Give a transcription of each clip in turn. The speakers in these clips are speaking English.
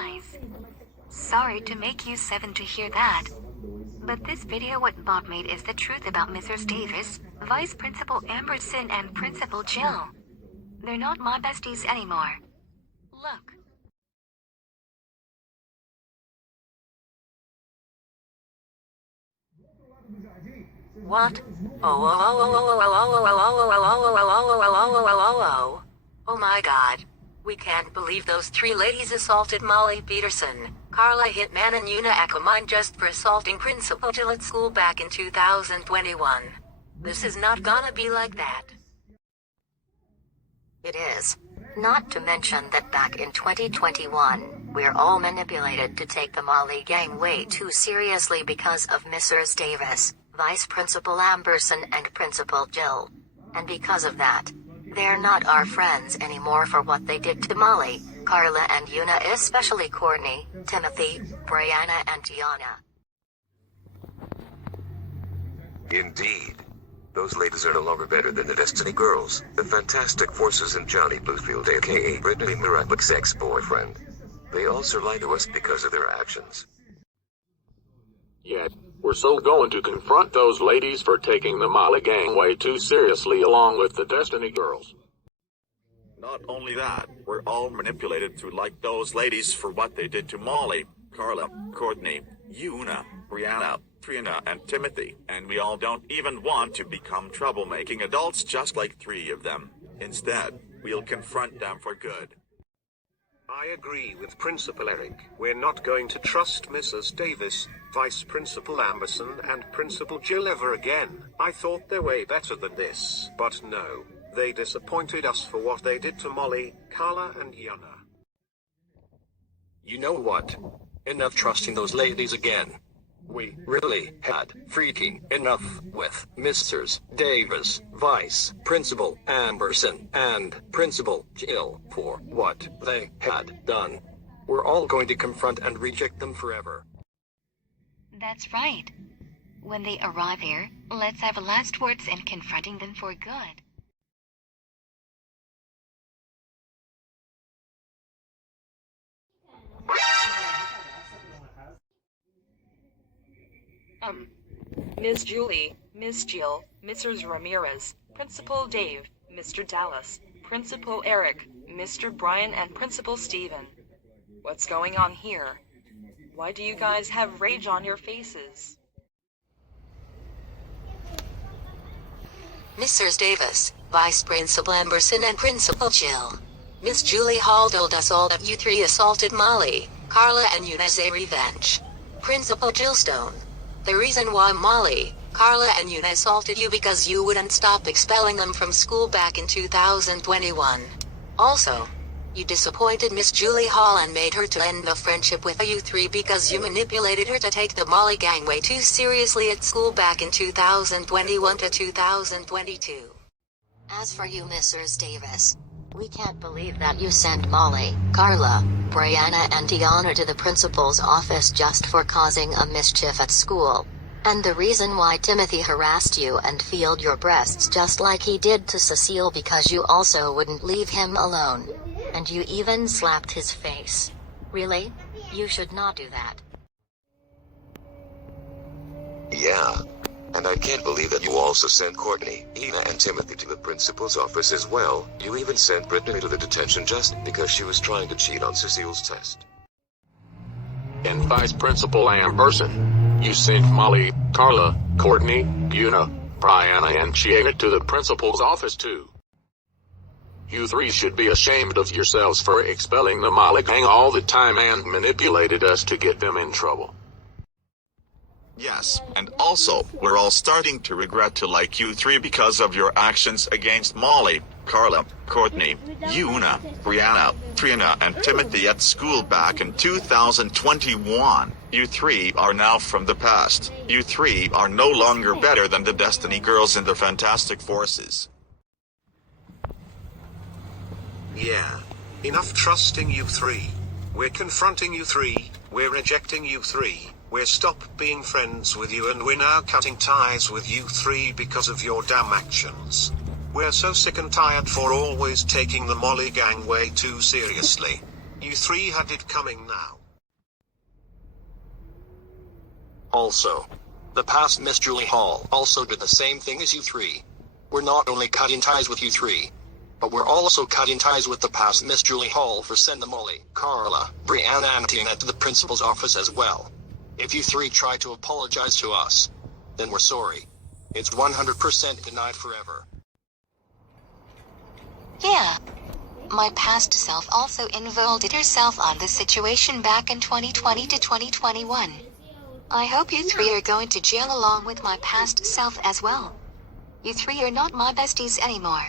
Guys, sorry to make you seven to hear that. But this video what Bob made is the truth about Mrs. Davis, Vice Principal Amberson and Principal Jill. They're not my besties anymore. Look. What? Oh my god. We can't believe those three ladies assaulted Molly Peterson, Carla Hitman and Yuna Akamine just for assaulting Principal Jill at school back in 2021. This is not gonna be like that. It is. Not to mention that back in 2021, we're all manipulated to take the Molly gang way too seriously because of Mrs. Davis, Vice Principal Amberson and Principal Jill. And because of that, they're not our friends anymore for what they did to Molly, Carla and Yuna, especially Courtney, Timothy, Brianna and Gianna. Indeed. Those ladies are no longer better than the Destiny Girls, the Fantastic Forces and Johnny Bluefield aka Brittany Murabak's ex-boyfriend. They also lie to us because of their actions. Yet, we're so going to confront those ladies for taking the Molly gang way too seriously along with the Destiny Girls. Not only that, we're all manipulated to like those ladies for what they did to Molly, Carla, Courtney, Yuna, Brianna, Trina and Timothy, and we all don't even want to become troublemaking adults just like three of them. Instead, we'll confront them for good. I agree with Principal Eric. We're not going to trust Mrs. Davis, Vice Principal Amberson and Principal Jill ever again. I thought they were way better than this, but no. They disappointed us for what they did to Molly, Carla and Yuna. You know what? Enough trusting those ladies again. We really had freaking enough with Mrs. Davis, Vice Principal Amberson, and Principal Jill for what they had done. We're all going to confront and reject them forever. That's right. When they arrive here, let's have last words in confronting them for good. Ms. Julie, Ms. Jill, Mrs. Ramirez, Principal Dave, Mr. Dallas, Principal Eric, Mr. Brian and Principal Steven. What's going on here? Why do you guys have rage on your faces? Mrs. Davis, Vice Principal Amberson and Principal Jill. Miss Julie Hall told us all that you three assaulted Molly, Carla and Yuna as a revenge. Principal Jill Stone. The reason why Molly, Carla and Yuna assaulted you because you wouldn't stop expelling them from school back in 2021. Also, you disappointed Miss Julie Hall and made her to end the friendship with you three because you manipulated her to take the Molly gang way too seriously at school back in 2021 to 2022. As for you, Mrs. Davis, we can't believe that you sent Molly, Carla, Brianna and Gianna to the principal's office just for causing a mischief at school. And the reason why Timothy harassed you and filled your breasts just like he did to Cecile because you also wouldn't leave him alone. And you even slapped his face. Really? You should not do that. Yeah. And I can't believe that you also sent Courtney, Yuna and Timothy to the principal's office as well. You even sent Brittany to the detention just because she was trying to cheat on Cecile's test. And Vice Principal Amberson, you sent Molly, Carla, Courtney, Yuna, Brianna and Gianna to the principal's office too. You three should be ashamed of yourselves for expelling the Molly gang all the time and manipulated us to get them in trouble. Yes, and also, we're all starting to regret to like you three because of your actions against Molly, Carla, Courtney, Yuna, Brianna, Trina and Timothy at school back in 2021. You three are now from the past. You three are no longer better than the Destiny Girls in the Fantastic Forces. Yeah. Enough trusting you three. We're confronting you three, we're rejecting you three. We're stop being friends with you and we're now cutting ties with you three because of your damn actions. We're so sick and tired for always taking the Molly gang way too seriously. You three had it coming now. Also, the past Miss Julie Hall also did the same thing as you three. We're not only cutting ties with you three, but we're also cutting ties with the past Miss Julie Hall for sending Molly, Carla, Brianna and Tina to the principal's office as well. If you three try to apologize to us, then we're sorry. It's 100% denied forever. Yeah. My past self also involved herself on this situation back in 2020 to 2021. I hope you three are going to jail along with my past self as well. You three are not my besties anymore.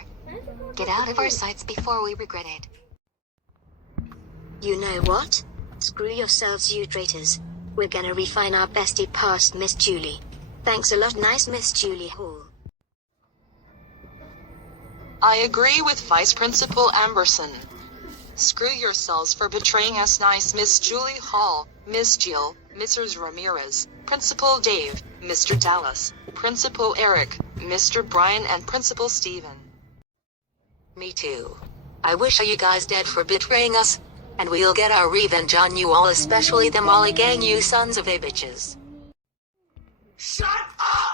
Get out of our sights before we regret it. You know what? Screw yourselves, you traitors. We're gonna refine our bestie past Miss Julie. Thanks a lot, nice Miss Julie Hall. I agree with Vice Principal Amberson. Screw yourselves for betraying us, nice Miss Julie Hall, Miss Jill, Mrs. Ramirez, Principal Dave, Mr. Dallas, Principal Eric, Mr. Brian and Principal Steven. Me too. I wish you guys dead for betraying us, and we'll get our revenge on you all, especially the Molly gang, you sons of a bitches. Shut up!